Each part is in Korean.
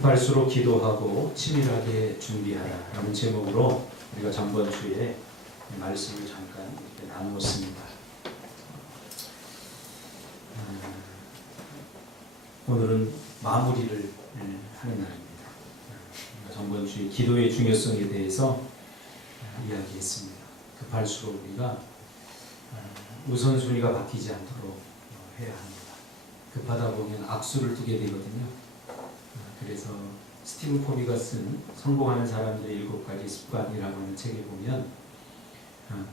급할수록 기도하고 치밀하게 준비하라 라는 제목으로 우리가 전번 주에 말씀을 잠깐 이렇게 나누었습니다. 오늘은 마무리를 하는 날입니다. 전번 주에 기도의 중요성에 대해서 이야기했습니다. 급할수록 우리가 우선순위가 바뀌지 않도록 해야 합니다. 급하다 보면 악수를 두게 되거든요. 그래서 스티븐 코비가 쓴 성공하는 사람들의 7가지 습관이라고 하는 책에 보면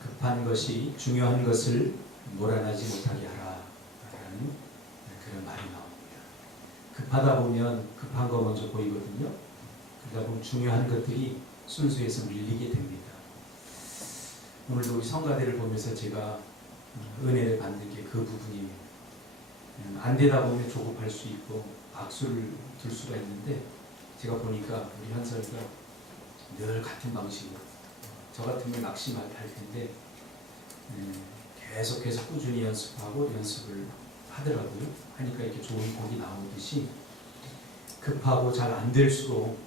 급한 것이 중요한 것을 몰아나지 못하게 하라라는 그런 말이 나옵니다. 급하다 보면 급한 거 먼저 보이거든요. 그러다 보면 중요한 것들이 순수해서 밀리게 됩니다. 오늘도 우리 성가대를 보면서 제가 은혜를 받는 게 그 부분입니다. 안 되다 보면 조급할 수 있고 악수를 둘 수가 있는데, 제가 보니까 우리 현설이가 늘 같은 방식으로, 저 같으면 낙심할 텐데 계속해서 꾸준히 연습하고 연습을 하더라고요. 하니까 이렇게 좋은 곡이 나오듯이 급하고 잘 안 될수록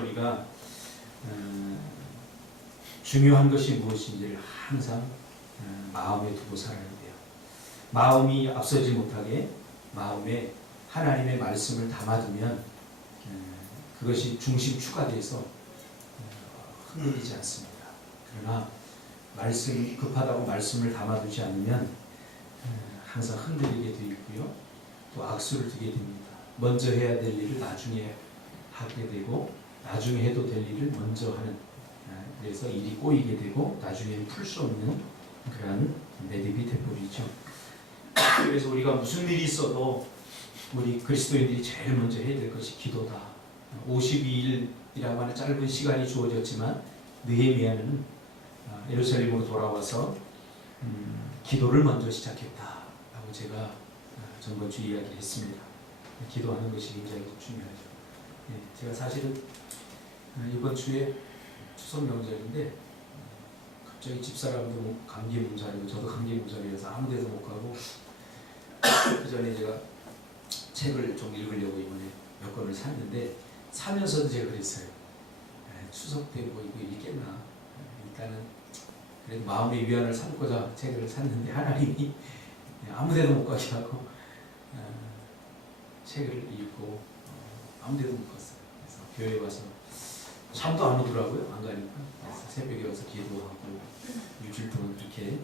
우리가 중요한 것이 무엇인지를 항상 마음에 두고 살아야 돼요. 마음이 앞서지 못하게 마음에 하나님의 말씀을 담아두면 그것이 중심추가 돼서 흔들리지 않습니다. 그러나 급하다고 말씀을 담아두지 않으면 항상 흔들리게 되어 있고요. 또 악수를 두게 됩니다. 먼저 해야 될 일을 나중에 하게 되고, 나중에 해도 될 일을 먼저 하는, 그래서 일이 꼬이게 되고 나중에는 풀 수 없는 그런 매듭이 되어버리죠. 그래서 우리가 무슨 일이 있어도 우리 그리스도인들이 제일 먼저 해야 될 것이 기도다. 52일이라고 하는 짧은 시간이 주어졌지만 느헤미야는 예루살렘으로 돌아와서 기도를 먼저 시작했다라고 제가 전번 주 이야기를 했습니다. 기도하는 것이 굉장히 중요하죠. 제가 사실은 이번 주에 추석 명절인데 갑자기 집사람도 감기 몸살이고 저도 감기 몸살이라서 아무 데도 못 가고, 그 전에 제가 책을 좀 읽으려고 이번에 몇 권을 샀는데, 사면서도 제가 그랬어요. 추석 때 뭐 이거 읽겠나. 일단은 그래도 마음의 위안을 삼고자 책을 샀는데 하나님이 아무 데도 못 가게 하고 책을 읽고 아무 데도 못 갔어요. 그래서 교회에 와서 잠도 안 오더라고요. 안 가니까. 그래서 새벽에 와서 기도하고 일주일 동안 그렇게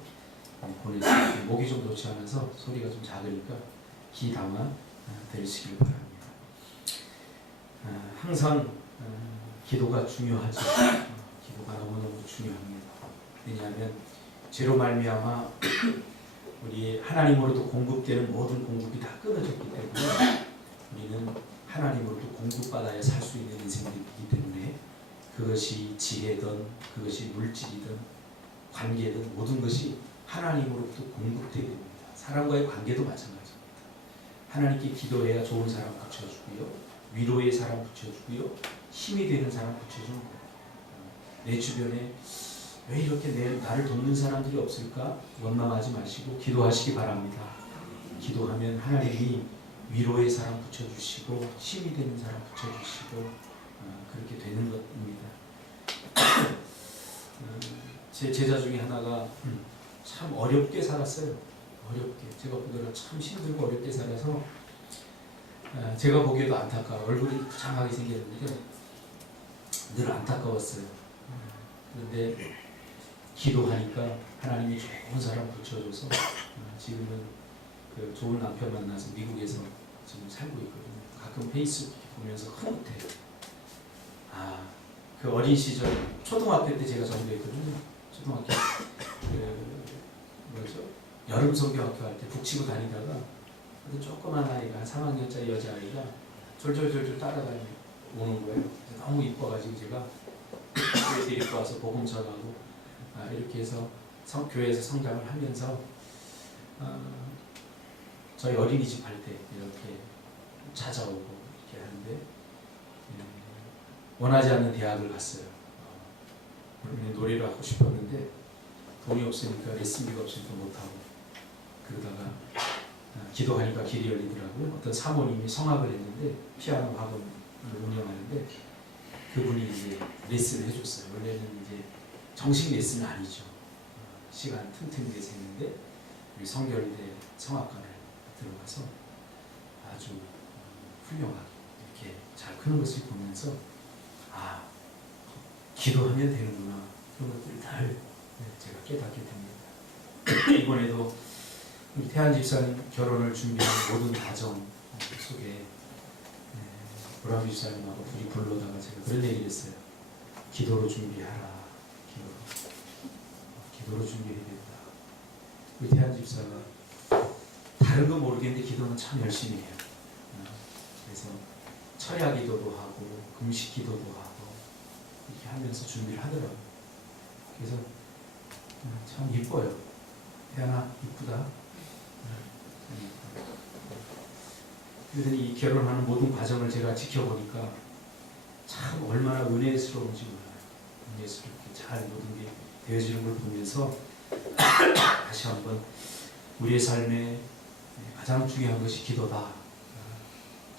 보냈어요. 목이 좀 좋지 않아서 소리가 좀 작으니까 귀 담아 들으시길 바랍니다. 항상 기도가 중요하죠. 기도가 너무너무 중요합니다. 왜냐하면 죄로 말미암아 우리 하나님으로부터 공급되는 모든 공급이 다 끊어졌기 때문에 우리는 하나님으로부터 공급받아야 살 수 있는 인생이기 때문에, 그것이 지혜든 그것이 물질이든 관계든 모든 것이 하나님으로부터 공급되게 됩니다. 사람과의 관계도 마찬가지입니다. 하나님께 기도해야 좋은 사람 붙여주고요, 위로의 사람 붙여주고요, 힘이 되는 사람 붙여주는 거예요. 내 주변에 왜 이렇게 나를 돕는 사람들이 없을까? 원망하지 마시고 기도하시기 바랍니다. 기도하면 하나님이 위로의 사람 붙여주시고 힘이 되는 사람 붙여주시고 그렇게 되는 것입니다. 제 제자 중에 하나가 참 어렵게 살았어요. 어렵게. 제가 보기에는 참 힘들고 어렵게 살아서 제가 보기에도 안타까워. 얼굴이 부창하게 생겼는데 늘 안타까웠어요. 그런데 기도하니까 하나님이 좋은 사람 붙여줘서 지금은 그 좋은 남편 만나서 미국에서 지금 살고 있거든요. 가끔 페이스북 보면서 흐뭇해요. 그 어린 시절 초등학교 때 제가 전도했거든요. 초등학교 여름 성경학교 할 때 북치고 다니다가 아주 조그만 아이가, 한 3학년짜리 여자아이가 졸졸졸졸 따라다니 오는 거예요. 너무 이뻐가지고 제가 교회 데리고 와서 복음 전하고 이렇게 해서 교회에서 성장을 하면서 저희 어린이집 할 때 이렇게 찾아오고 이렇게 하는데, 원하지 않는 대학을 갔어요. 원래 노래를 하고 싶었는데 돈이 없으니까 레슨비가 없으니까 못하고, 그러다가 기도하니까 길이 열리더라고요. 어떤 사모님이 성악을 했는데 피아노 학원 운영하는데 그분이 이제 레슨을 해줬어요. 원래는 이제 정식 레슨은 아니죠. 시간 틈틈이 돼서 했는데 우리 성결대 성악관을 들어가서 아주 훌륭하게 이렇게 잘 크는 것을 보면서 아, 기도하면 되는구나. 그런 것들을 다 제가 깨닫게 됩니다. 이번에도 우리 태한 집사님 결혼을 준비한 모든 과정 속에 보람 집사님하고 둘이 불러다가 제가 그런 얘기를 했어요. 기도로 준비하라. 기도로 준비해야 된다. 우리 태한 집사가 다른 거 모르겠는데 기도는 참 열심히 해요. 그래서 철야 기도도 하고 금식 기도도 하고 이렇게 하면서 준비를 하더라고요. 그래서 참 이뻐요. 태연아 이쁘다. 그래서 이 결혼하는 모든 과정을 제가 지켜보니까 참 얼마나 은혜스러운지 몰라요. 은혜스럽게 잘 모든 게 되어지는 걸 보면서 다시 한번 우리의 삶에 가장 중요한 것이 기도다.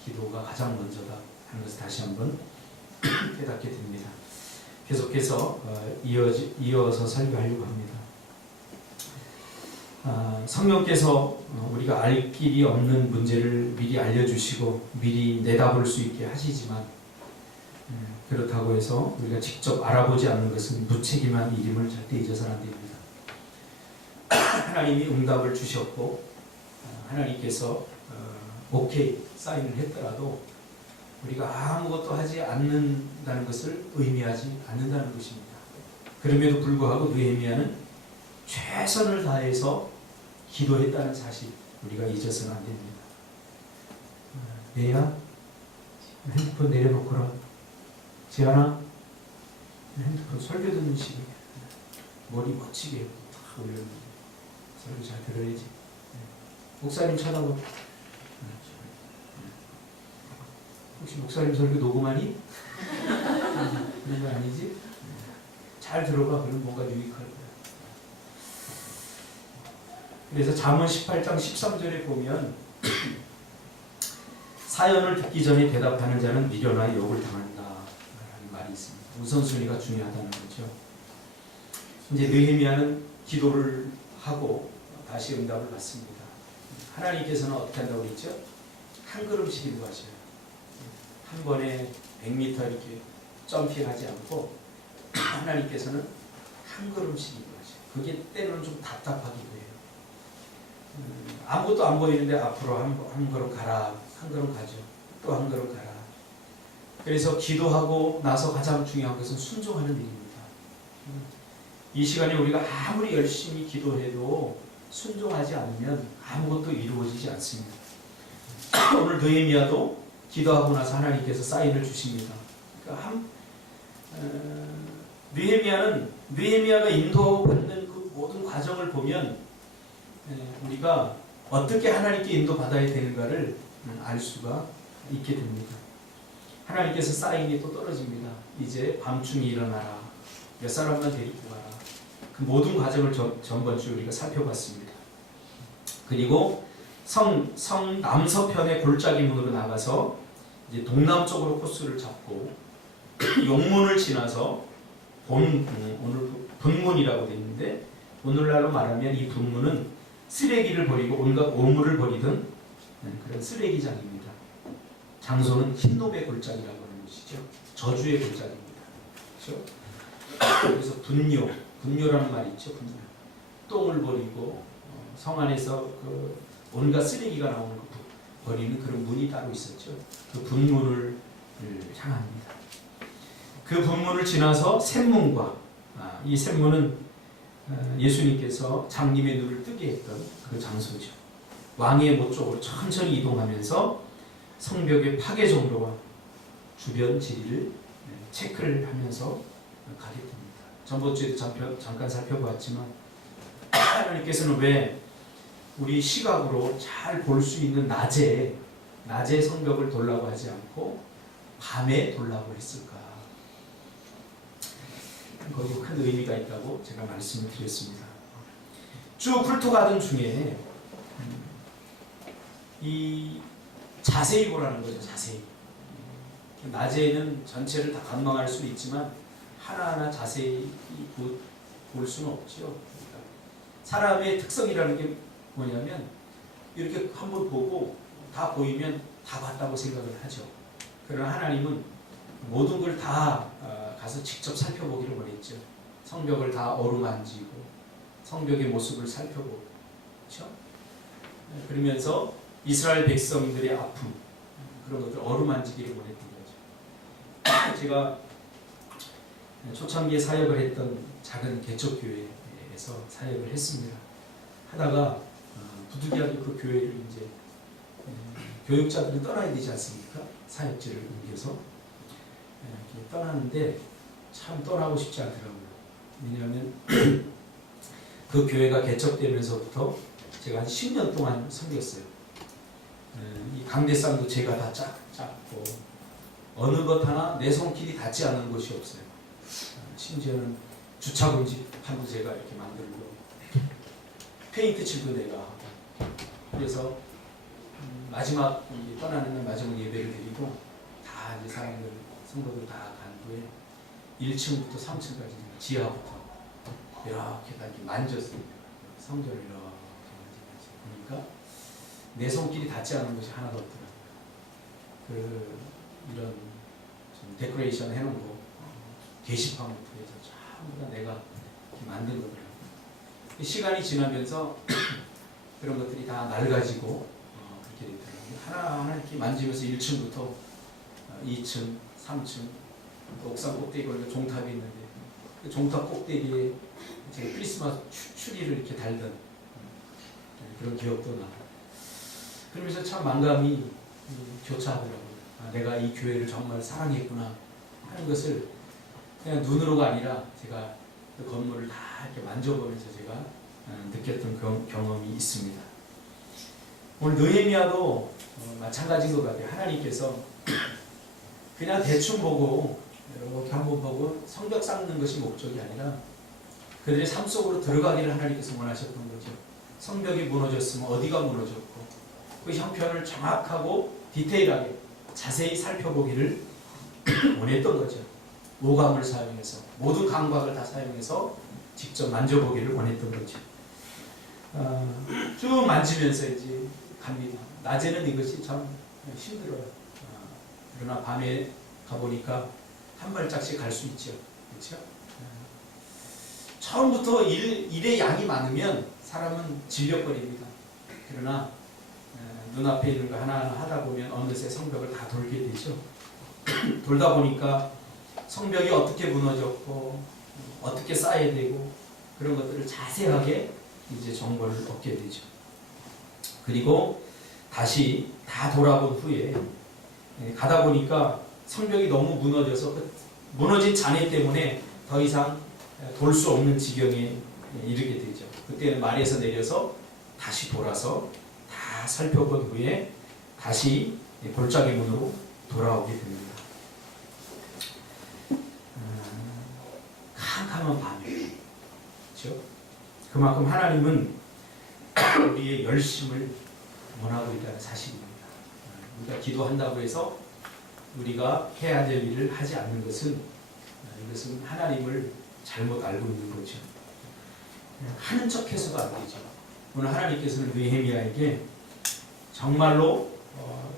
기도가 가장 먼저다 하는 것을 다시 한번 깨닫게 됩니다. 계속해서 이어서 설교하려고 합니다. 성령께서 우리가 알 길이 없는 문제를 미리 알려주시고 미리 내다볼 수 있게 하시지만 그렇다고 해서 우리가 직접 알아보지 않는 것은 무책임한 일임을 절대 잊어서는 안 됩니다. 하나님이 응답을 주셨고 하나님께서 오케이 사인을 했더라도 우리가 아무것도 하지 않는다는 것을 의미하지 않는다는 것입니다. 그럼에도 불구하고 느헤미야는 최선을 다해서 기도했다는 사실 우리가 잊어서는 안 됩니다. 내야 핸드폰 내려놓거라. 지안아 핸드폰 설교 듣는 시간이야. 머리 멋지게 다 올렸는데 설교 잘 들어야지. 목사님 쳐다보. 혹시 목사님 설교 녹음하니? 그런 거 아니지? 잘 들어봐. 그럼 뭔가 유익할 거야. 그래서 잠언 18장 13절에 보면 사연을 듣기 전에 대답하는 자는 미련하여 욕을 당한다 라는 말이 있습니다. 우선순위가 중요하다는 거죠. 이제 느헤미야는 기도를 하고 다시 응답을 받습니다. 하나님께서는 어떻게 한다고 했죠? 한 걸음씩 기도하셔요. 한 번에 100m 이렇게 점핑하지 않고 하나님께서는 한 걸음씩 기도하셔요. 그게 때로는 좀 답답하기도 해요. 아무것도 안 보이는데 앞으로 한 걸음 가라. 한 걸음 가죠. 또 한 걸음 가라. 그래서 기도하고 나서 가장 중요한 것은 순종하는 일입니다. 이 시간에 우리가 아무리 열심히 기도해도 순종하지 않으면 아무것도 이루어지지 않습니다. 오늘 느헤미야도 기도하고 나서 하나님께서 사인을 주십니다. 그러니까 느헤미야가 인도받는 그 모든 과정을 보면 우리가 어떻게 하나님께 인도받아야 되는가를 알 수가 있게 됩니다. 하나님께서 사인이 또 떨어집니다. 이제 밤중에 일어나라. 몇 사람만 데리고 가라. 그 모든 과정을 전번 주에 우리가 살펴봤습니다. 그리고 성 남서편의 골짜기 문으로 나가서 이제 동남쪽으로 코스를 잡고 용문을 지나서 오늘 분문이라고 되어 있는데 오늘날로 말하면 이 분문은 쓰레기를 버리고 온갖 오물을 버리던 그런 쓰레기장입니다. 장소는 흰놈의 골짜기라고 하는 것이죠. 저주의 골짜기입니다. 그렇죠? 그래서 분뇨라는 말이 있죠. 분뇨. 똥을 버리고 성 안에서 그 온갖 쓰레기가 나오는 거 버리는 그런 문이 따로 있었죠. 그 분문을 향합니다. 그 분문을 지나서 샘문과 이 샘문은 예수님께서 장님의 눈을 뜨게 했던 그 장소죠. 왕의 못 쪽으로 천천히 이동하면서 성벽의 파괴 정도와 주변 지리를 체크를 하면서 가게 됩니다. 전번 주에도 잠깐 살펴보았지만 하나님께서는 왜 우리 시각으로 잘 볼 수 있는 낮에 성벽을 돌라고 하지 않고 밤에 돌라고 했을까? 거기에 큰 의미가 있다고 제가 말씀을 드렸습니다. 쭉 훑어가던 중에 이 자세히 보라는 거죠. 자세히. 낮에는 전체를 다 관망할 수는 있지만 하나하나 자세히 볼 수는 없죠. 그러니까 사람의 특성이라는 게 뭐냐면 이렇게 한번 보고 다 보이면 다 봤다고 생각을 하죠. 그러나 하나님은 모든 걸 다 가서 직접 살펴보기를 원했죠. 성벽을 다 어루만지고 성벽의 모습을 살펴보고, 그렇죠? 그러면서 이스라엘 백성들의 아픔, 그런 것들 어루만지기를 원했던 거죠. 제가 초창기에 사역을 했던 작은 개척교회에서 사역을 했습니다. 하다가 부득이하게 그 교회를 이제 교육자들이 떠나야 되지 않습니까? 사역지를 옮겨서 이렇게 떠나는데 참 떠나고 싶지 않더라고요. 왜냐하면 그 교회가 개척되면서부터 제가 한 10년 동안 섬겼어요. 이 강대상도 제가 다 짰고 어느 것 하나 내 손길이 닿지 않는 곳이 없어요. 심지어는 주차 금지판도 제가 이렇게 만들고 페인트 칠도 내가 하고, 그래서 마지막 떠나는 날 마지막 예배를 드리고 다 이제 사람들 성도들 다 간 후에 1층부터 3층까지 지하부터 이렇게 다 이렇게 만졌어요. 성전을 이렇게 보니까 내 손길이 닿지 않은 것이 하나도 없더라고요. 이런 좀 데코레이션 해놓은 거, 게시판부터 해서 전부 다 내가 만든 거더라고요. 시간이 지나면서 그런 것들이 다 낡아지고 그렇게 되더라고요. 하나하나 이렇게 만지면서 1층부터 2층, 3층, 옥상 꼭대기 올려 종탑이 있는데 그 종탑 꼭대기에 제가 크리스마스 추리를 이렇게 달던 그런 기억도 나고, 그러면서 참 만감이 교차하더라고요. 내가 이 교회를 정말 사랑했구나 하는 것을 그냥 눈으로가 아니라 제가 그 건물을 다 이렇게 만져보면서 제가 느꼈던 경험이 있습니다. 오늘 느헤미야도 마찬가지인 것 같아요. 하나님께서 그냥 대충 보고 이렇게 한번 보고 성벽 쌓는 것이 목적이 아니라 그들의 삶 속으로 들어가기를 하나님께서 원하셨던 거죠. 성벽이 무너졌으면 어디가 무너졌고 그 형편을 정확하고 디테일하게 자세히 살펴보기를 원했던 거죠. 오감을 사용해서 모든 감각을 다 사용해서 직접 만져보기를 원했던 거죠. 쭉 만지면서 이제 갑니다. 낮에는 이것이 참 힘들어요. 그러나 밤에 가보니까 한 발짝씩 갈 수 있죠. 그렇죠? 처음부터 일의 양이 많으면 사람은 질려버립니다. 그러나 눈앞에 있는 거 하나하나 하다 보면 어느새 성벽을 다 돌게 되죠. 돌다 보니까 성벽이 어떻게 무너졌고 어떻게 쌓여야 되고 그런 것들을 자세하게 이제 정보를 얻게 되죠. 그리고 다시 다 돌아본 후에 가다 보니까 성벽이 너무 무너져서 그 무너진 잔해 때문에 더 이상 돌 수 없는 지경에 이르게 되죠. 그때는 말에서 내려서 다시 돌아서 다 살펴본 후에 다시 골짜기 문으로 돌아오게 됩니다. 캄캄한 밤에, 그렇죠? 그만큼 하나님은 우리의 열심을 원하고 있다는 사실입니다. 우리가 기도한다고 해서 우리가 해야 될 일을 하지 않는 것은 이것은 하나님을 잘못 알고 있는 거죠. 하는 척해서도 안 되죠. 오늘 하나님께서는 느헤미야에게 정말로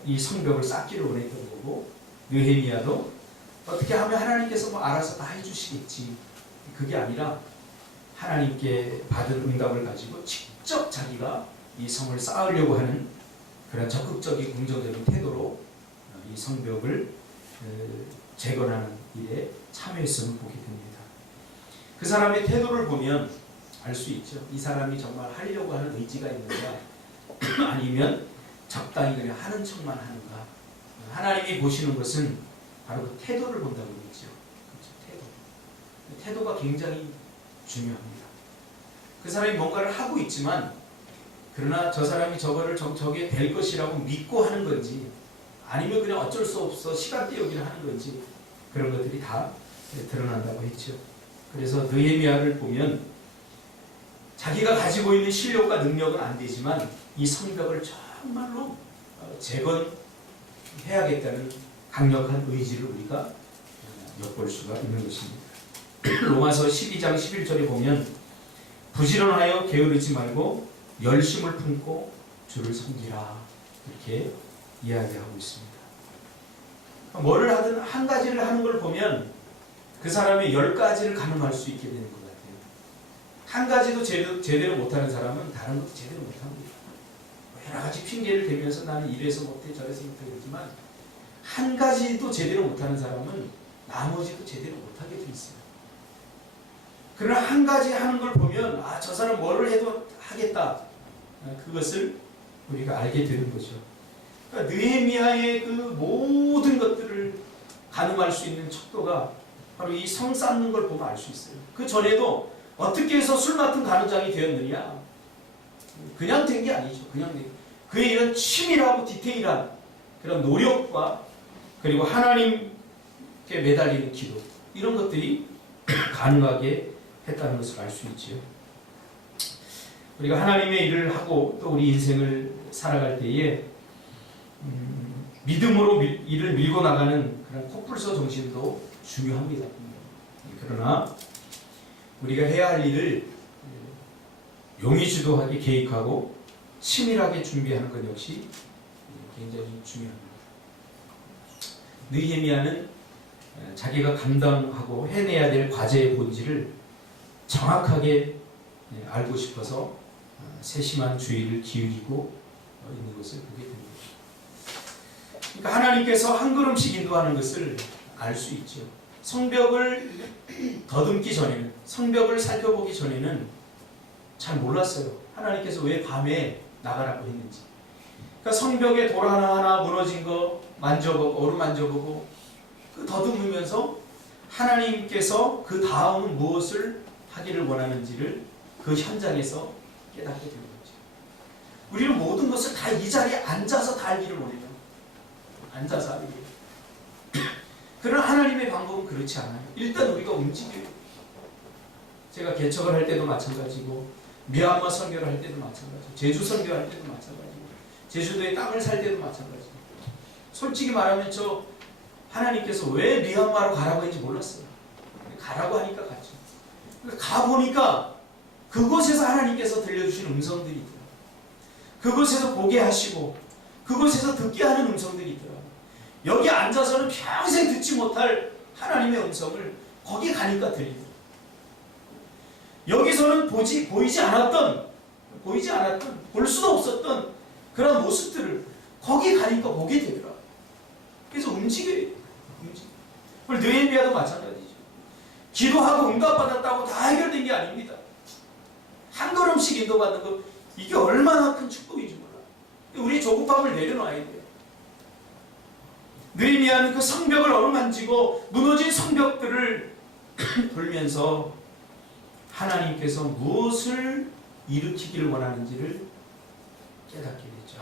이 성벽을 쌓기를 원했던 거고, 느헤미야도 어떻게 하면 하나님께서 뭐 알아서 다 해주시겠지, 그게 아니라 하나님께 받은 응답을 가지고 직접 자기가 이 성을 쌓으려고 하는 그런 적극적인 긍정적인 태도로 이 성벽을 재건하는 일에 참여했음을 보게 됩니다. 그 사람의 태도를 보면 알 수 있죠. 이 사람이 정말 하려고 하는 의지가 있는가, 아니면 적당히 그냥 하는 척만 하는가. 하나님이 보시는 것은 바로 그 태도를 본다고 그랬죠. 그렇죠? 태도가 굉장히 중요합니다. 그 사람이 뭔가를 하고 있지만, 그러나 저 사람이 저게 될 것이라고 믿고 하는 건지, 아니면 그냥 어쩔 수 없어 시간 때우기를 하는 건지, 그런 것들이 다 드러난다고 했죠. 그래서 느헤미야를 보면 자기가 가지고 있는 실력과 능력은 안 되지만 이 성벽을 정말로 재건해야겠다는 강력한 의지를 우리가 엿볼 수가 있는 것입니다. 로마서 12장 11절에 보면 부지런하여 게으르지 말고 열심을 품고 주를 섬기라 이렇게 이야기하고 있습니다. 뭐를 하든 한 가지를 하는 걸 보면 그 사람이 10가지를 가늠할 수 있게 되는 것 같아요. 한 가지도 제대로 못하는 사람은 다른 것도 제대로 못합니다. 여러 가지 핑계를 대면서 나는 이래서 못해 저래서 못해 그러지만 한 가지도 제대로 못하는 사람은 나머지도 제대로 못하게 돼 있어요. 그러나 한 가지 하는 걸 보면 저 사람 뭐를 해도 하겠다. 그것을 우리가 알게 되는 거죠. 그러니까 느헤미야의 그 모든 것들을 가늠할 수 있는 척도가 바로 이 성 쌓는 걸 보면 알 수 있어요. 그 전에도 어떻게 해서 술 맡은 간호장이 되었느냐? 그냥 된 게 아니죠. 그냥 된 그의 이런 치밀하고 디테일한 그런 노력과 그리고 하나님께 매달리는 기도 이런 것들이 가능하게 했다는 것을 알 수 있지요. 우리가 하나님의 일을 하고 또 우리 인생을 살아갈 때에 믿음으로 일을 밀고 나가는 그런 코뿔소 정신도 중요합니다. 그러나 우리가 해야 할 일을 용의주도하게 계획하고 치밀하게 준비하는 것 역시 굉장히 중요합니다. 느헤미야는 자기가 감당하고 해내야 될 과제의 본질을 정확하게 알고 싶어서 세심한 주의를 기울이고 있는 것을 보게 됩니다. 그러니까 하나님께서 한 걸음씩 인도하는 것을 알 수 있죠. 성벽을 더듬기 전에는, 성벽을 살펴보기 전에는 잘 몰랐어요. 하나님께서 왜 밤에 나가라고 했는지. 그러니까 성벽에 돌 하나하나 무너진 거 만져보고 어루만져보고 그 더듬으면서 하나님께서 그 다음은 무엇을 하기를 원하는지를 그 현장에서 깨닫게 되는 거죠. 우리는 모든 것을 다 이 자리에 앉아서 다 알기를 원해요. 앉아서 알기를. 그러나 하나님의 방법은 그렇지 않아요. 일단 우리가 움직여요. 제가 개척을 할 때도 마찬가지고 미얀마 선교를 할 때도 마찬가지고 제주 선교할 때도 마찬가지고 제주도에 땅을 살 때도 마찬가지고 솔직히 말하면 저 하나님께서 왜 미얀마로 가라고 했는지 몰랐어요. 가라고 하니까 갔죠. 가보니까 그곳에서 하나님께서 들려주신 음성들이 있더라고요. 그곳에서 보게 하시고 그곳에서 듣게 하는 음성들이 있더라고요. 여기 앉아서는 평생 듣지 못할 하나님의 음성을 거기 가니까 들리고 여기서는 보이지 않았던 볼 수도 없었던 그런 모습들을 거기 가니까 보게 되더라고요. 그래서 움직여요. 느헤미야도 마찬가지죠. 기도하고 응답받았다고 다 해결된 게 아닙니다. 한 걸음씩 인도받는 것 이게 얼마나 큰 축복인지 몰라요. 우리 조급함을 내려놔야 돼요. 느헤미야는 그 성벽을 어루만지고 무너진 성벽들을 돌면서 하나님께서 무엇을 일으키기를 원하는지를 깨닫게 됐죠.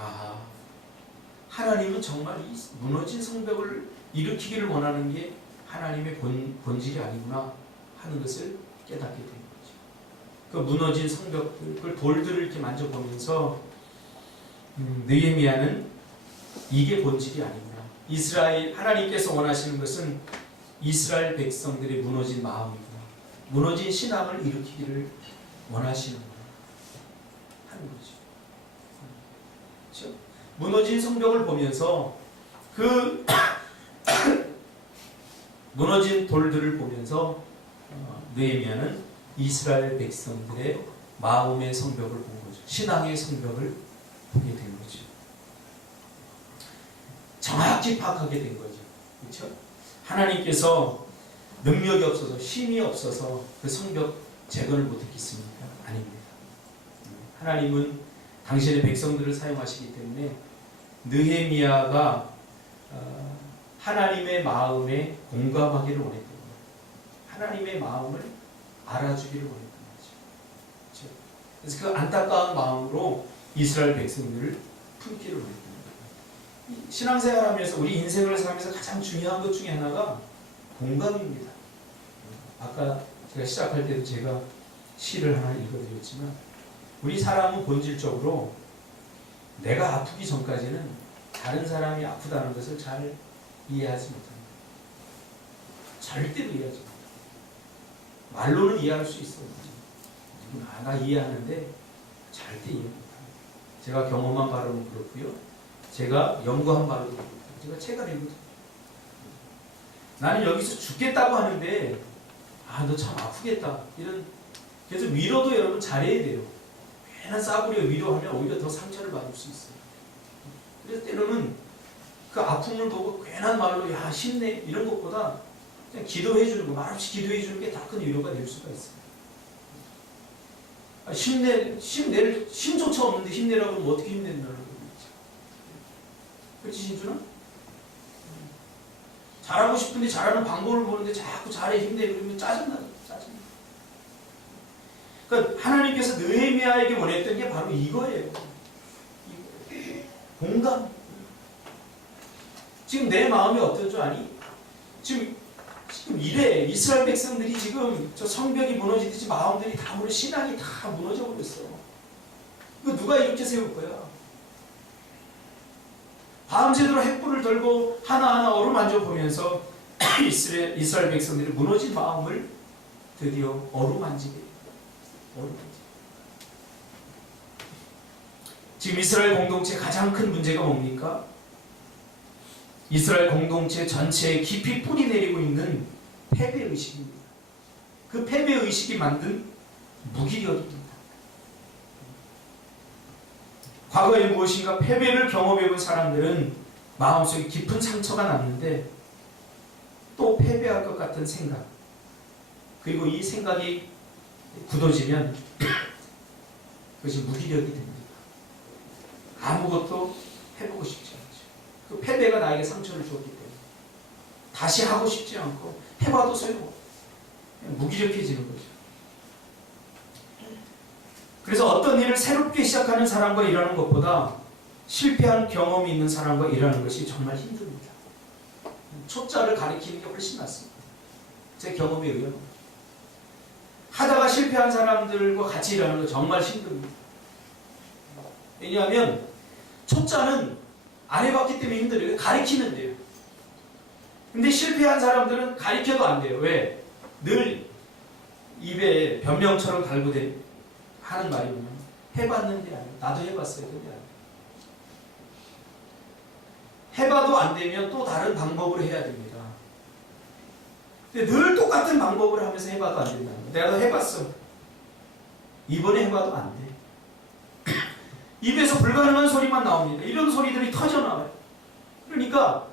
하나님은 정말 이 무너진 성벽을 일으키기를 원하는 게 하나님의 본질이 아니구나 하는 것을 깨닫게 된 거죠. 그 무너진 성벽들, 그 돌들을 이렇게 만져보면서 느헤미야는 이게 본질이 아니구나. 하나님께서 원하시는 것은 이스라엘 백성들의 무너진 마음이구나. 무너진 신앙을 일으키기를 원하시는구나 하는 거죠. 그렇죠? 무너진 성벽을 보면서 그 무너진 돌들을 보면서 느헤미야는 이스라엘 백성들의 마음의 성벽을 본 거죠. 신앙의 성벽을 보게 된 거죠. 정확히 파악하게 된 거죠. 그렇죠? 하나님께서 능력이 없어서 힘이 없어서 그 성벽 재건을 못했겠습니까? 아닙니다. 하나님은 당신의 백성들을 사용하시기 때문에 느헤미야가 하나님의 마음에 공감하기를 원했던 거예요. 하나님의 마음을 알아주기를 원했던 거죠. 그렇죠? 그래서 그 안타까운 마음으로 이스라엘 백성들을 품기를 원했던 거예요. 신앙생활하면서 우리 인생을 살면서 가장 중요한 것 중에 하나가 공감입니다. 아까 제가 시작할 때도 제가 시를 하나 읽어드렸지만 우리 사람은 본질적으로 내가 아프기 전까지는 다른 사람이 아프다는 것을 잘 이해하지 못합니다. 절대로 이해하지 못합니다. 말로는 이해할 수 있어요. 나 이해하는데 절대 이해 못합니다. 제가 경험한 바로는 그렇고요. 제가 연구한 바로도 그렇고요. 제가 책을 읽어도 나는 여기서 죽겠다고 하는데 너 참 아프겠다. 이런 그래서 위로도 여러분 잘해야 돼요. 괜한 싸구려 위로하면 오히려 더 상처를 받을 수 있어요. 그래서 때로는 그 아픔을 보고 괜한 말로 야 힘내 이런 것보다 그냥 기도해 주는 거 말없이 기도해 주는 게 더 큰 위로가 될 수가 있어요. 힘조차 없는데 힘내라고 하면 어떻게 힘낸다는 거죠. 그렇지 신준아? 잘하고 싶은데 잘하는 방법을 보는데 자꾸 잘해 힘내 그러면 짜증나죠. 짜증나. 그러니까 하나님께서 느헤미야에게 원했던 게 바로 이거예요. 공감. 지금 내 마음이 어떤 줄 아니? 지금 이래 이스라엘 백성들이 지금 저 성벽이 무너지듯이 마음들이 다 무너 신앙이 다 무너져 버렸어. 이거 누가 이렇게 세울 거야? 밤새도록 횃불을 들고 하나하나 어루만져 보면서 이스라엘 백성들이 무너진 마음을 드디어 어루만지게 해요. 지금 이스라엘 공동체의 가장 큰 문제가 뭡니까? 이스라엘 공동체 전체에 깊이 뿌리 내리고 있는 패배의식입니다. 그 패배의식이 만든 무기력입니다. 과거에 무엇인가 패배를 경험해본 사람들은 마음속에 깊은 상처가 남는데 또 패배할 것 같은 생각 그리고 이 생각이 굳어지면 그것이 무기력이 됩니다. 아무것도 해보고 싶지 않죠. 그 패배가 나에게 상처를 주었기 때문에 다시 하고 싶지 않고 해봐도 소용없고 무기력해지는 거죠. 그래서 어떤 일을 새롭게 시작하는 사람과 일하는 것보다 실패한 경험이 있는 사람과 일하는 것이 정말 힘듭니다. 초짜를 가리키는 게 훨씬 낫습니다. 제 경험에 의하면 하다가 실패한 사람들과 같이 일하는 거 정말 힘듭니다. 왜냐하면 초짜는 안 해봤기 때문에 힘들어요. 가리키면 돼요. 근데 실패한 사람들은 가리켜도 안 돼요. 왜? 늘 입에 변명처럼 달고 하는 말이 뭐냐면 해봤는데 안 돼. 나도 해봤어요. 근데 안 돼. 해봐도 안 되면 또 다른 방법으로 해야 됩니다. 근데 늘 똑같은 방법을 하면서 해봐도 안 된다. 내가 해봤어. 이번에 해봐도 안 돼. 입에서 불가능한 소리만 나옵니다. 이런 소리들이 터져나와요. 그러니까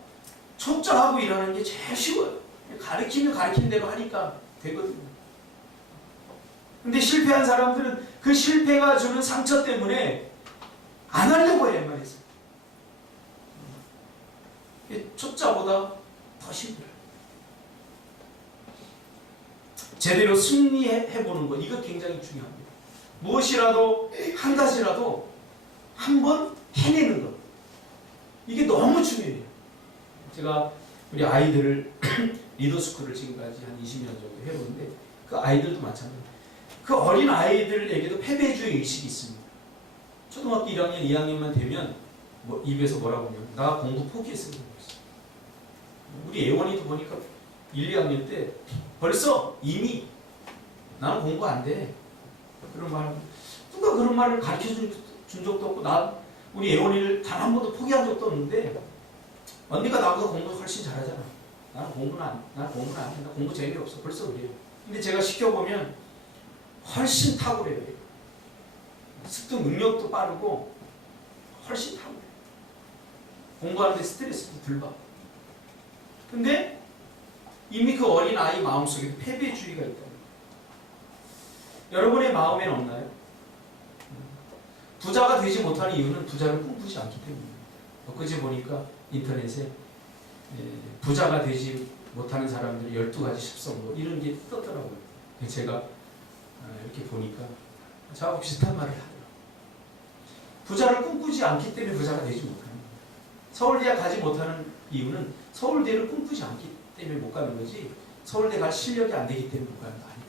초짜하고 일하는 게 제일 쉬워요. 가르치면 가르친 대로 하니까 되거든요. 근데 실패한 사람들은 그 실패가 주는 상처 때문에 안 하려고 해요. 말이죠. 초짜보다 더 힘들어요. 제대로 승리해보는 것, 이거 굉장히 중요합니다. 무엇이라도 한 가지라도 한번 해내는 것, 이게 너무 중요해요. 제가 우리 아이들을 리더스쿨을 지금까지 한 20년 정도 해보는데 그 아이들도 마찬가지예요. 그 어린 아이들에게도 패배주의 의식이 있습니다. 초등학교 1학년, 2학년만 되면 입에서 뭐라고 하냐면 나 공부 포기했어. 우리 예원이도 보니까 1, 2학년 때 벌써 이미 나는 공부 안 돼. 그런 말, 누가 그런 말을 가르쳐준 적도 없고 우리 예원이를 단 한 번도 포기한 적도 없는데 언니가 나보다 공부 훨씬 잘하잖아. 나는 공부는 안 해. 나 공부 재미없어. 벌써 그래요. 근데 제가 시켜보면 훨씬 탁월해요. 습득 능력도 빠르고 훨씬 탁월해요. 공부하는데 스트레스도 덜 받고. 근데 이미 그 어린 아이 마음속에 패배주의가 있다. 여러분의 마음에는 없나요? 부자가 되지 못하는 이유는 부자를 꿈꾸지 않기 때문입니다. 엊그제 보니까 인터넷에 부자가 되지 못하는 사람들이 12가지 습성 이런 게 떴더라고요. 제가 이렇게 보니까 저하고 비슷한 말을 하더라고요. 부자를 꿈꾸지 않기 때문에 부자가 되지 못하는 거예요. 서울대 가지 못하는 이유는 서울대를 꿈꾸지 않기 때문에 못 가는 거지 서울대 갈 실력이 안 되기 때문에 못 가는 거 아니다.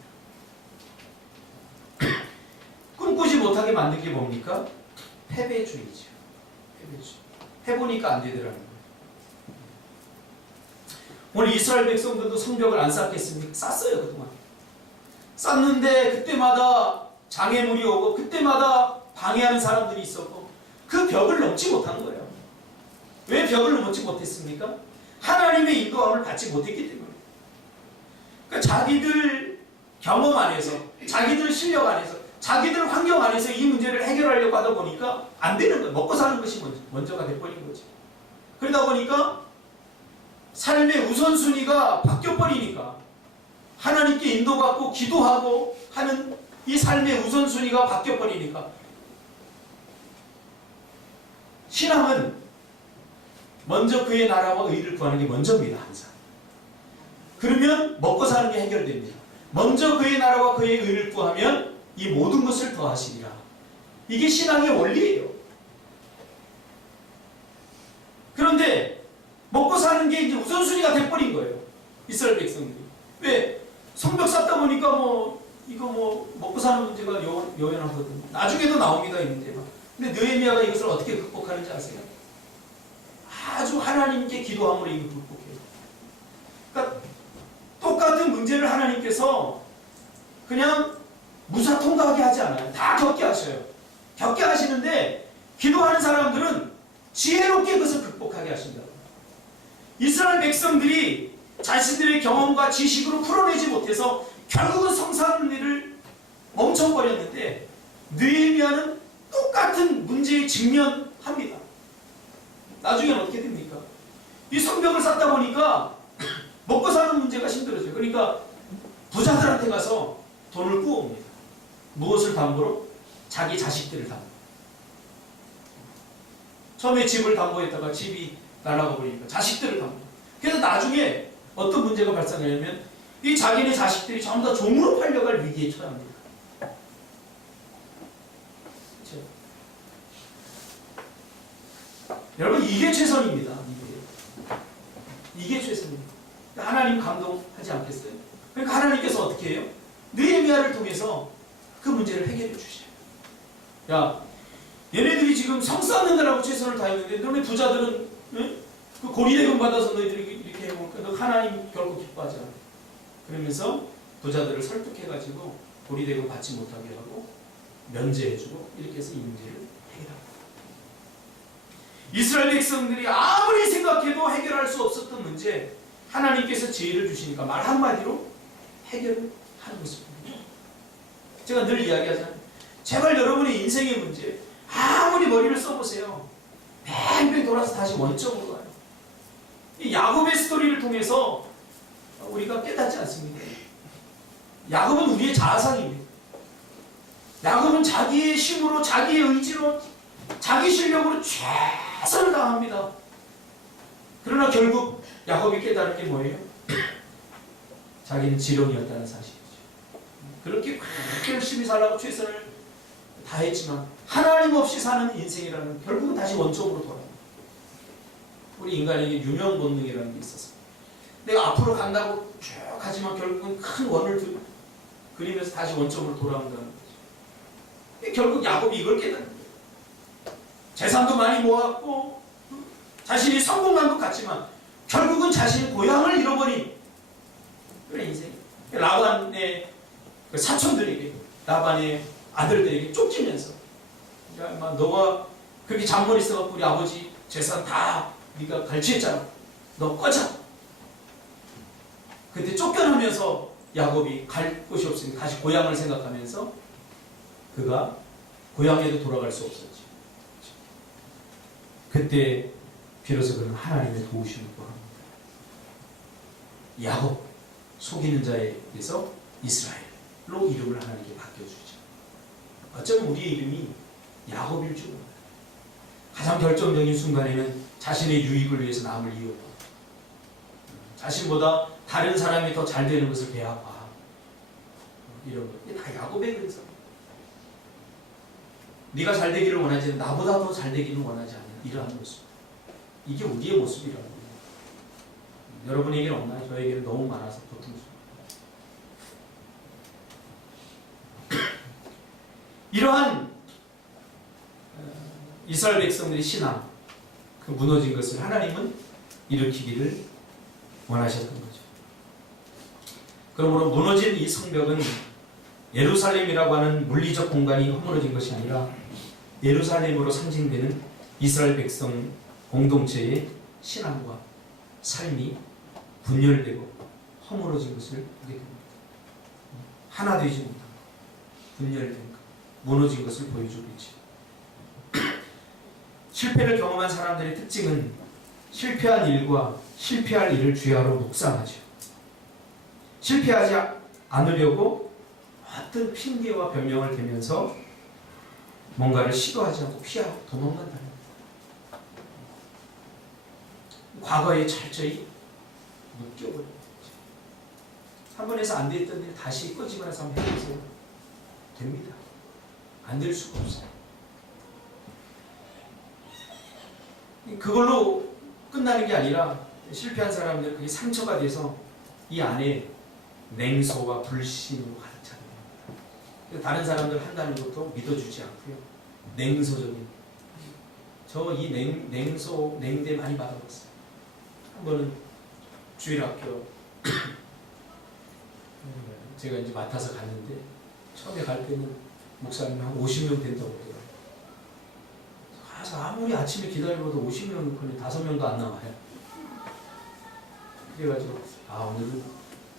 꿈꾸지 못하게 만든 게 뭡니까? 패배주의죠. 패배주의. 해보니까 안 되더라는 거예요. 오늘 이스라엘 백성들도 성벽을 안 쌓겠습니까? 쌓았어요, 그동안. 쌓는데 그때마다 장애물이 오고 그때마다 방해하는 사람들이 있었고 그 벽을 넘지 못한 거예요. 왜 벽을 넘지 못했습니까? 하나님의 인도함을 받지 못했기 때문에. 그러니까 자기들 경험 안에서, 자기들 실력 안에서, 자기들 환경 안에서 이 문제를 해결하려고 하다 보니까 안 되는 거예요. 먹고 사는 것이 먼저가 돼버린 거지. 그러다 보니까 삶의 우선순위가 바뀌어버리니까 하나님께 인도받고 기도하고 하는 이 삶의 우선순위가 바뀌어버리니까 신앙은 먼저 그의 나라와 의를 구하는 게 먼저입니다. 항상. 그러면 먹고 사는 게 해결됩니다. 먼저 그의 나라와 그의 의를 구하면 이 모든 것을 더하시리라. 이게 신앙의 원리예요. 그런데 먹고 사는 게 이제 우선순위가 돼버린 거예요. 이스라엘 백성들이. 왜? 성벽 쌓다 보니까 이거 먹고 사는 문제가 요연하거든요. 나중에도 나옵니다, 이 문제가. 근데 느헤미야가 이것을 어떻게 극복하는지 아세요? 아주 하나님께 기도함으로 이걸 극복해요. 그러니까 똑같은 문제를 하나님께서 그냥 무사 통과하게 하지 않아요. 다 겪게 하셔요. 겪게 하시는데 기도하는 사람들은 지혜롭게 그것을 극복하게 하신다고. 이스라엘 백성들이 자신들의 경험과 지식으로 풀어내지 못해서 결국은 성산리를 멈춰버렸는데 느헤미야는 똑같은 문제에 직면합니다. 나중에는 어떻게 됩니까? 이 성벽을 쌓다 보니까 먹고 사는 문제가 힘들어져요. 그러니까 부자들한테 가서 돈을 구워옵니다. 무엇을 담보로? 자기 자식들을 담보. 처음에 집을 담보했다가 집이 날아가 버리니까 자식들을 담보. 그래서 나중에 어떤 문제가 발생하냐면 이 자기네 자식들이 전부 다 종으로 팔려갈 위기에 처합니다. 그렇죠? 여러분 이게 최선입니다. 이게 최선입니다. 하나님 감동하지 않겠어요? 그러니까 하나님께서 어떻게 해요? 느헤미야를 통해서 그 문제를 해결해 주셔요. 야, 얘네들이 지금 성 쌓는다라고 최선을 다했는데 너네 부자들은 응? 그 고리대금 받아서 너희들이 이렇게 해볼까? 너 하나님 결코 기뻐하지 않아. 그러면서 부자들을 설득해가지고 고리대금 받지 못하게 하고 면제해주고 이렇게 해서 이 문제를 해결합니다. 이스라엘 백성들이 아무리 생각해도 해결할 수 없었던 문제 하나님께서 지혜를 주시니까 말 한마디로 해결을 하는 것입니다. 제가 늘 이야기하잖아요. 제발 여러분의 인생의 문제 아무리 머리를 써보세요. 뱅뱅 돌아서 다시 원점으로 가요. 이 야곱의 스토리를 통해서 우리가 깨닫지 않습니까? 야곱은 우리의 자아상입니다. 야곱은 자기의 힘으로 자기의 의지로 자기 실력으로 최선을 다합니다. 그러나 결국 야곱이 깨달은 게 뭐예요? 자기는 지렁이였다는 사실이죠. 그렇게 열심히 살라고 최선을 다했지만 하나님 없이 사는 인생이라는 결국은 다시 원점으로 돌아옵니다. 우리 인간에게 유명 본능이라는 게 있었어요. 내가 앞으로 간다고 쭉 하지만 결국은 큰 원을 그리면서 다시 원점으로 돌아온다는 거죠. 결국 야곱이 이걸 깨닫는 거예요. 재산도 많이 모았고 자신이 성공한 것 같지만 결국은 자신의 고향을 잃어버린 그런 인생. 라반의 사촌들에게, 라반의 아들들에게 쫓기면서, 야, 너가 그렇게 잔머리 써갖고 우리 아버지 재산 다 네가 갈취했잖아. 너 꺼져. 그때 쫓겨나면서 야곱이 갈 곳이 없으니까 다시 고향을 생각하면서 그가 고향에도 돌아갈 수 없었지. 그때 비로소 그는 하나님의 도우심을 구합니다. 야곱, 속이는 자에게서 이스라엘로 이름을 하나님께 바뀌어주죠. 어쩌면 우리의 이름이 야곱일 줄 몰라요. 가장 결정적인 순간에는 자신의 유익을 위해서 남을 이용하고 자신보다 다른 사람이 더 잘 되는 것을 배워봐. 이런 거. 이게 다 야곱의 근성. 네가 잘 되기를 원하지 나보다 더 잘 되기를 원하지 않는 이러한 모습. 이게 우리의 모습이라는 거예요. 여러분에게는 없나요? 저에게는 너무 많아서 고통스러워요. 이러한 이스라엘 백성들의 신앙, 그 무너진 것을 하나님은 일으키기를 원하셨던 거죠. 그러므로 무너진 이 성벽은 예루살렘이라고 하는 물리적 공간이 허물어진 것이 아니라 예루살렘으로 상징되는 이스라엘 백성 공동체의 신앙과 삶이 분열되고 허물어진 것을 보게 됩니다. 하나 되지 못한 것, 분열된 것, 무너진 것을 보여주고 있죠. 실패를 경험한 사람들의 특징은 실패한 일과 실패할 일을 주야로 묵상하죠. 실패하지 않으려고 어떤 핑계와 변명을 대면서 뭔가를 시도하지 않고 피하고 도망간다는 거예요. 과거에 철저히 묶여버려요. 한 번 해서 안 됐던 일 다시 꺼지거나 한번 해보세요. 됩니다. 안 될 수가 없어요. 그걸로 끝나는 게 아니라 실패한 사람들 그게 상처가 돼서 이 안에 냉소와 불신으로 가득 차게 됩니다. 다른 사람들 한다는 것도 믿어주지 않고요. 냉소적인 저 이 냉대 많이 받아봤어요. 한 번은 주일학교 제가 이제 맡아서 갔는데 처음에 갈 때는 목사님 한 50명 된다고 그러더라고요. 가서 아무리 아침에 기다려봐도 50명이면 5명도 안 나와요. 그래가지고 오늘은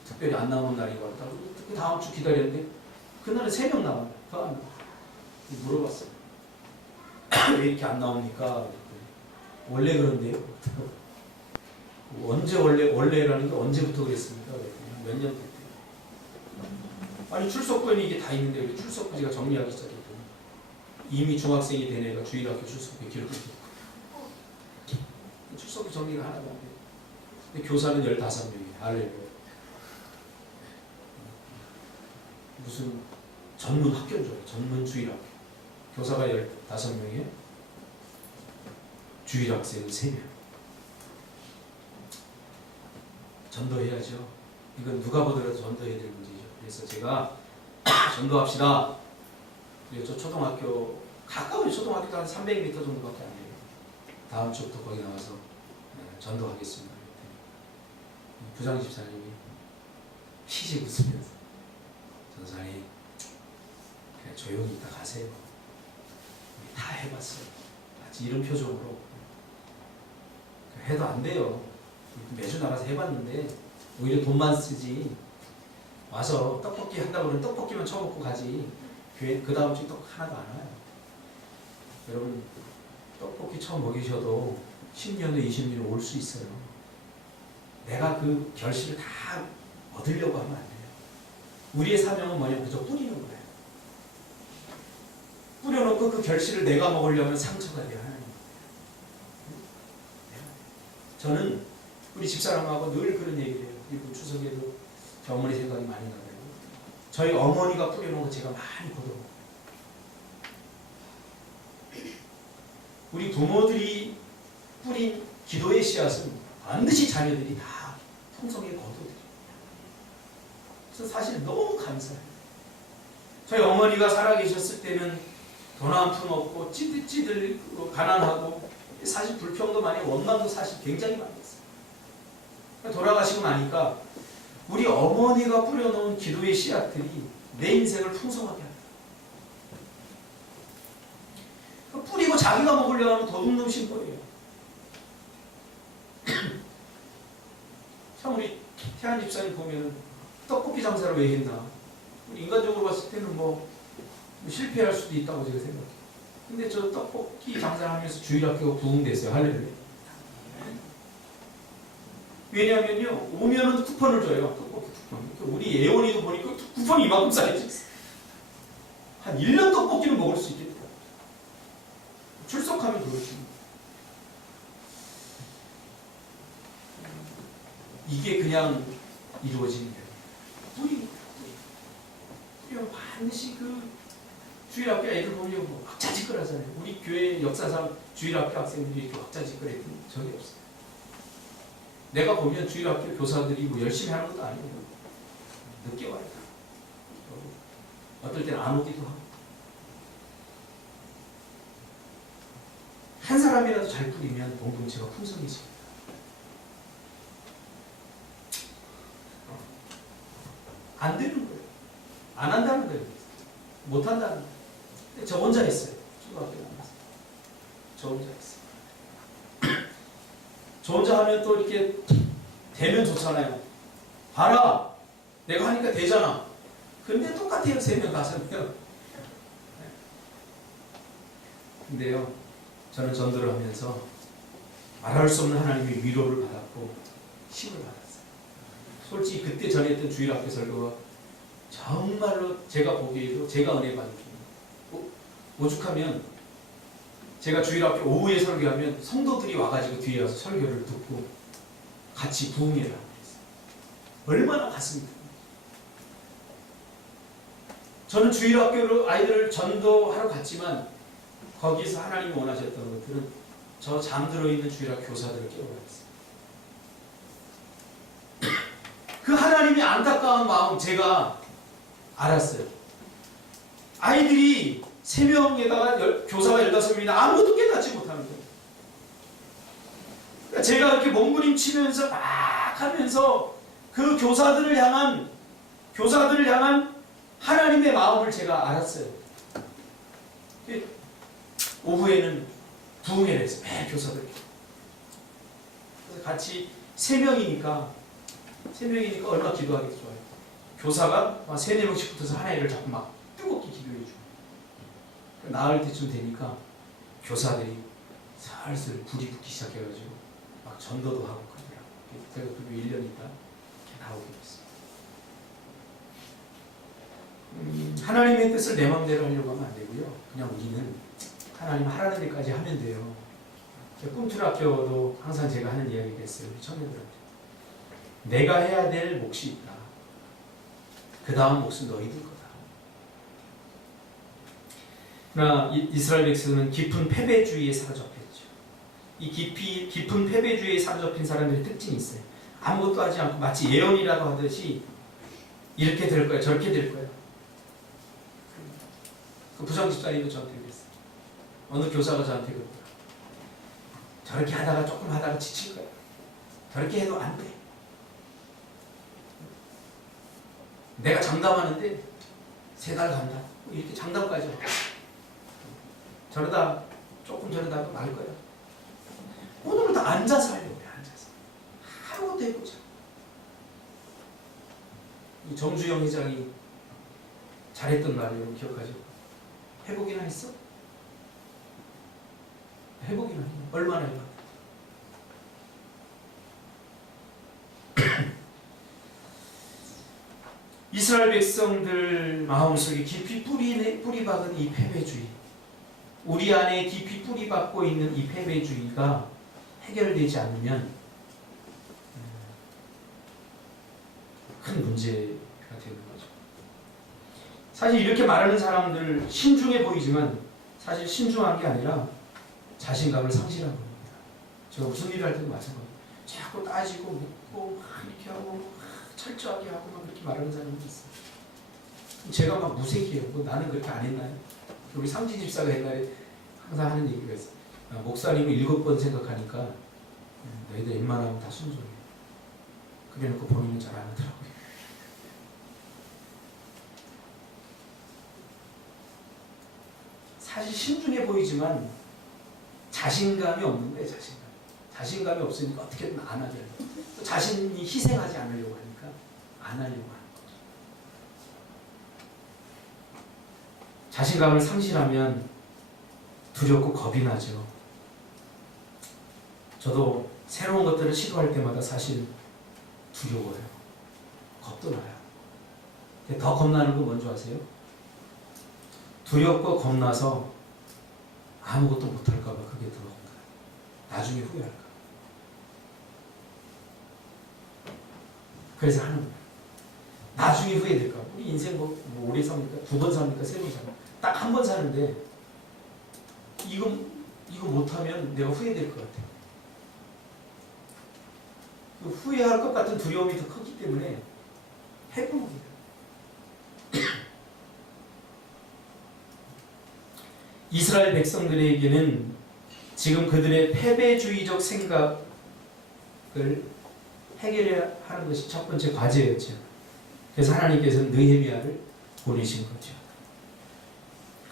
특별히 안 나오는 날인 것 같다. 그 다음 주 기다렸는데 그날은 3명 나와요. 더 안 나와. 물어봤어요. 왜 이렇게 안 나옵니까? 원래 그런데요. 원래라는 게 언제부터 그랬습니까? 몇 년 됐대요. 아니 출석부에는 이게 다 있는데 왜 출석부지가 정리하기 시작했더니 이미 중학생이 된 애가 주일학교 출석부에 기록이 있고 출석부 정리가 하나도 안 돼요. 근데 교사는 15명이에요. 할렐루야. 무슨 전문 학교인 줄 알아요. 전문 주일학교. 교사가 15명이에요. 주일학생은 3명. 전도해야죠. 이건 누가 보더라도 전도해야 될 문제죠. 그래서 제가 전도합시다. 그래서 저 초등학교 가까워요. 초등학교도 한 300m 정도밖에 안 돼요. 다음 주부터 거기 나와서 전도하겠습니다. 부장 집사님이 희지 웃으면서 전사님 그냥 조용히 있다 가세요. 다 해봤어요. 마치 이런 표정으로 해도 안 돼요. 매주 나가서 해봤는데 오히려 돈만 쓰지 와서 떡볶이 한다고 그러면 떡볶이만 처먹고 가지 교회 그 다음 주에 떡 하나도 안 와요. 여러분 떡볶이 처음 먹이셔도 10년 후 20년 후 올 수 있어요. 내가 그 결실을 다 얻으려고 하면 안 돼요. 우리의 사명은 뭐냐면 그저 뿌리는 거예요. 뿌려놓고 그 결실을 내가 먹으려면 상처가 돼요. 저는 우리 집사람하고 늘 그런 얘기를 해요. 그리고 추석에도 저 어머니 생각이 많이 나요. 저희 어머니가 뿌려놓은 거 제가 많이 거둬요. 우리 부모들이 뿌린 기도의 씨앗은 반드시 자녀들이 다 풍성하게 거둬들여요. 그래서 사실 너무 감사해요. 저희 어머니가 살아계셨을 때는 돈 한 푼 없고 찌들 가난하고 사실 불평도 많이 원망도 사실 굉장히 많이 했어요. 돌아가시고 나니까 우리 어머니가 뿌려놓은 기도의 씨앗들이 내 인생을 풍성하게 합니다. 뿌리고 자기가 먹으려고 하면 도둑 놓으신 거예요. 참 우리 태안 집사님 보면 떡볶이 장사를 왜 했나. 인간적으로 봤을 때는 뭐 실패할 수도 있다고 제가 생각해요. 근데 저 떡볶이 장사를 하면서 주일학교가 부흥됐어요. 할렐루야. 왜냐하면요, 오면은 쿠폰을 줘요. 떡볶이 쿠폰. 우리 예원이도 보니까 쿠폰이 이만큼 쌓여있어요. 한 1년 떡볶이를 먹을 수 있겠다. 출석하면 그렇습니다. 이게 그냥 이루어지는 거예요. 뿌리니까. 뿌리면 반드시 그 주일학교 애들 보면 뭐 왁자지껄하잖아요. 우리 교회 역사상 주일학교 학생들이 이렇게 왁자지껄했던 적이 없어요. 내가 보면 주일학교 교사들이 뭐 열심히 하는 것도 아니고 늦게 와요. 어떨 때는 안 오기도 하고. 한 사람이라도 잘 뿌리면 공동체가 풍성해집니다. 안 되는 거예요. 안 한다는 거예요. 못 한다는 거예요. 근데 저 혼자 했어요. 초등학교 나왔어요. 저 혼자 했어요. 저 혼자 하면 또 이렇게 되면 좋잖아요. 봐라! 내가 하니까 되잖아. 근데 똑같아요. 3명, 5명. 근데요, 저는 전도를 하면서 말할 수 없는 하나님의 위로를 받았고 힘을 받았어요. 솔직히 그때 전에 했던 주일학교 설교가 정말로 제가 보기에도 제가 은혜 받은 중. 오죽하면 제가 주일학교 오후에 설교하면 성도들이 와가지고 뒤에 와서 설교를 듣고 같이 부흥회를 하고 있어요. 얼마나 가슴이 큽니다. 저는 주일학교로 아이들을 전도하러 갔지만 거기서 하나님이 원하셨던 것들은 저 잠들어 있는 주일학교 교사들을 깨워버렸어요. 그 하나님의 안타까운 마음 제가 알았어요. 아이들이 3명에다가 교사가 15명이나 아무것도 깨닫지 못하는 거예요. 그러니까 제가 이렇게 몸부림치면서 막 하면서 그 교사들을 향한 하나님의 마음을 제가 알았어요. 오후에는 부흥회를 했어요. 매 교사들. 그래서 같이 3명이니까 얼마나 기도하기도 좋아요. 교사가 막 3-4명씩 붙어서 하나님을 자꾸 막 뜨겁게 기도해주고. 나흘 때쯤 되니까 교사들이 슬슬 불이 붙기 시작해가지고 막 전도도 하고 그러더라고요. 그래서 그 1년 있다 이렇게 나오게 됐어요. 하나님의 뜻을 내 마음대로 하려고 하면 안 되고요. 그냥 우리는 하나님 하라는 데까지 하면 돼요. 꿈틀학교도 항상 제가 하는 이야기가 있어요. 우리 청년들한테. 내가 해야 될 몫이 있다. 그 다음 몫은 너희들 거다. 그러나 이스라엘 백성은 깊은 패배주의에 사로잡혔죠. 이 깊은 패배주의에 사로잡힌 사람들의 특징이 있어요. 아무것도 하지 않고 마치 예언이라도 하듯이 이렇게 될 거야, 저렇게 될 거야. 그 부장집사님도 저한테 그랬어요. 어느 교사가 저한테 그랬어요. 저렇게 하다가 조금 하다가 지칠 거야. 저렇게 해도 안 돼. 내가 장담하는데 3달 간다. 이렇게 장담까지 하고. 조금 저러다가 말 거야. 오늘은 다 앉아서 하려고 그래, 앉아서. 아무것도 해보자. 이 정주영 회장이 잘했던 말을 여러분 기억하죠? 해보기나 했어? 해보기나 해. 얼마나 해봐. 이스라엘 백성들 마음속에 깊이 뿌리 박은 이 패배주의, 우리 안에 깊이 뿌리 박고 있는 이 패배주의가 해결되지 않으면 큰 문제가 되는 거죠. 사실 이렇게 말하는 사람들 신중해 보이지만 사실 신중한 게 아니라 자신감을 상실한 겁니다. 제가 무슨 일을 할 때도 마찬가지예요. 자꾸 따지고 묻고 막 이렇게 하고 막 철저하게 하고 막 그렇게 말하는 사람이 있어요. 제가 막 무색해요. 뭐 나는 그렇게 안 했나요? 우리 상지 집사가 옛날에 항상 하는 얘기가 있어요. 목사님을 7번 생각하니까 너희들 웬만하면 다 순종해. 그래놓고 본인은 잘 안 하더라고요. 사실 신중해 보이지만 자신감이 없는 거예요. 자신감이 없으니까 어떻게든 안 하게 해요. 또 자신이 희생하지 않으려고 하니까 안 하려고 하는 거죠. 자신감을 상실하면 두렵고 겁이 나죠. 저도 새로운 것들을 시도할 때마다 사실 두려워요. 겁도 나요. 더 겁나는 건 뭔지 아세요? 두렵고 겁나서 아무것도 못할까 봐 그게 더 겁나요. 나중에 후회할까. 그래서 하는 거예요. 나중에 후회될까. 우리 인생 뭐 오래 삽니까? 2번 삽니까? 3번 삽니까? 딱 한 번 사는데 이거 못하면 내가 후회될 것 같아요. 그 후회할 것 같은 두려움이 더 컸기 때문에 해본 겁니다. 이스라엘 백성들에게는 지금 그들의 패배주의적 생각을 해결해야 하는 것이 첫 번째 과제였죠. 그래서 하나님께서는 느헤미야를 보내신 거죠.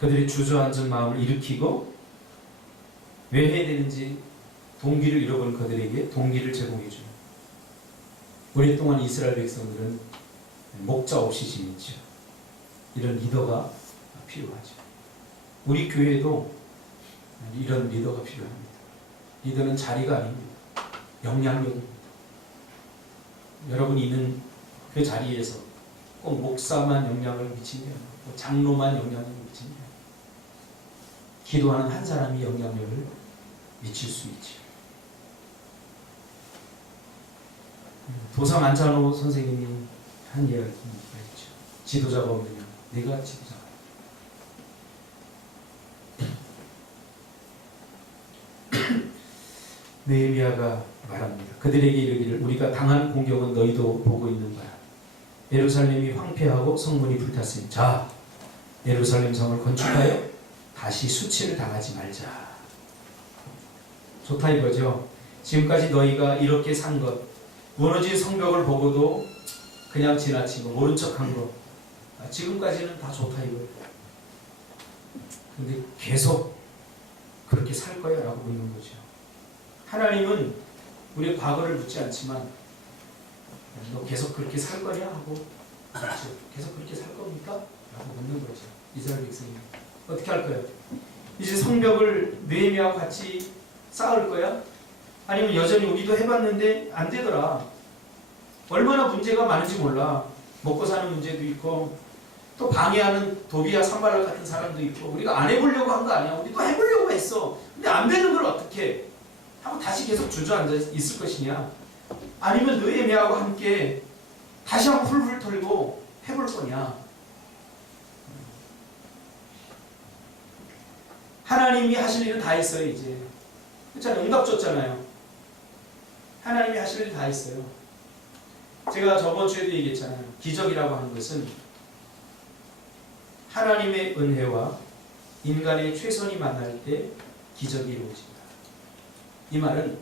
그들이 주저앉은 마음을 일으키고 왜 해야 되는지 동기를 잃어버린 그들에게 동기를 제공해 주는, 오랫동안 이스라엘 백성들은 목자 없이 지냈죠. 이런 리더가 필요하죠. 우리 교회도 이런 리더가 필요합니다. 리더는 자리가 아닙니다. 영향력입니다. 여러분이 있는 그 자리에서 꼭 목사만 영향을 미치면, 장로만 영향을 미치면, 기도하는 한 사람이 영향력을 미칠 수 있죠. 도상 안찬호 선생님이 한 이야기가 있죠. 지도자가 없느냐? 내가 지도자가. 느헤미야가 말합니다. 그들에게 이르기를 우리가 당한 공격은 너희도 보고 있는 거야. 예루살렘이 황폐하고 성문이 불탔으니 자, 예루살렘 성을 건축하여 다시 수치를 당하지 말자. 좋다 이거죠. 지금까지 너희가 이렇게 산 것, 무너진 성벽을 보고도 그냥 지나치고 모른 척한 것, 지금까지는 다 좋다 이거예요. 근데 계속 그렇게 살 거야 라고 묻는 거죠. 하나님은 우리의 과거를 묻지 않지만 너 계속 그렇게 살 거냐 하고, 계속 그렇게 살 겁니까? 라고 묻는 거죠. 이스라엘 백성이 어떻게 할 거예요? 이제 성벽을 느헤미야와 같이 쌓을 거야? 아니면 여전히 우리도 해봤는데 안 되더라. 얼마나 문제가 많은지 몰라. 먹고 사는 문제도 있고 또 방해하는 도비야 산발락 같은 사람도 있고, 우리가 안 해보려고 한 거 아니야. 우리도 해보려고 했어. 근데 안 되는 걸 어떻게 하고 다시 계속 주저앉아 있을 것이냐? 아니면 느헤미야와 함께 다시 한번 훌훌 털고 해볼 거냐? 하나님이 하실 일은 다 했어요. 이제 그렇잖아요. 응답 줬잖아요. 하나님이 하실 일 다 했어요. 제가 저번 주에도 얘기했잖아요. 기적이라고 하는 것은 하나님의 은혜와 인간의 최선이 만날 때 기적이 이루어집니다. 이 말은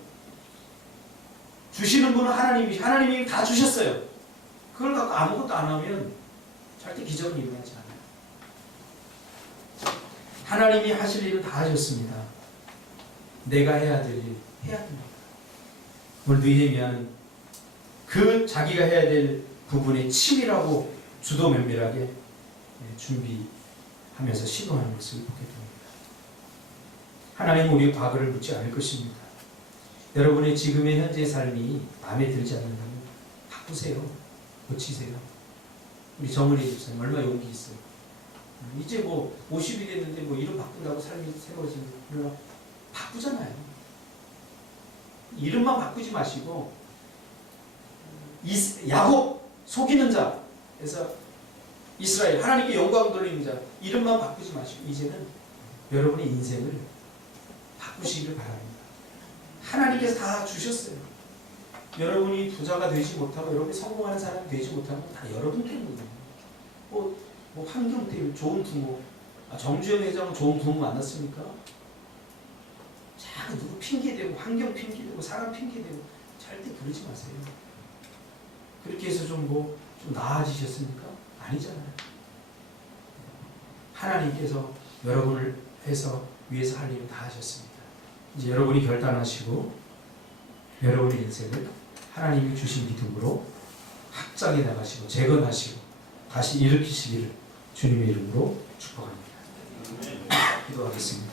주시는 분은 하나님이 다 주셨어요. 그걸 갖고 아무것도 안 하면 절대 기적은 일어나지 않아요. 하나님이 하실 일은 다 하셨습니다. 내가 해야 될 일 해야 됩니다. 오늘 느헤미야는 그 자기가 해야 될 부분에 치밀하고 주도 면밀하게 준비하면서 시도하는 것을 보게 됩니다. 하나님은 우리의 과거를 묻지 않을 것입니다. 여러분의 지금의 현재 삶이 마음에 들지 않는다면 바꾸세요. 고치세요. 우리 정은혜 집사님 얼마 용기 있어요. 이제 뭐 50이 됐는데 뭐 이름 바꾼다고 삶이 새로워지는 거 바꾸잖아요. 이름만 바꾸지 마시고 야곱 속이는 자, 그래서 이스라엘 하나님께 영광 돌리는 자, 이름만 바꾸지 마시고 이제는 여러분의 인생을 바꾸시기를 바랍니다. 하나님께서 다 주셨어요. 여러분이 부자가 되지 못하고 여러분이 성공하는 사람이 되지 못하는 건 다 여러분 때문이에요. 뭐 환경 때문에 좋은 부모, 정주영 회장은 좋은 부모 만났습니까? 자꾸 누구 핑계대고 환경 핑계대고 사람 핑계대고 절대 그러지 마세요. 그렇게 해서 좀 나아지셨습니까? 아니잖아요. 하나님께서 여러분을 위해서 할 일을 다 하셨습니다. 이제 여러분이 결단하시고 여러분의 인생을 하나님이 주신 믿음으로 확장해 나가시고 재건하시고 다시 일으키시기를 주님의 이름으로 축복합니다. 기도하겠습니다.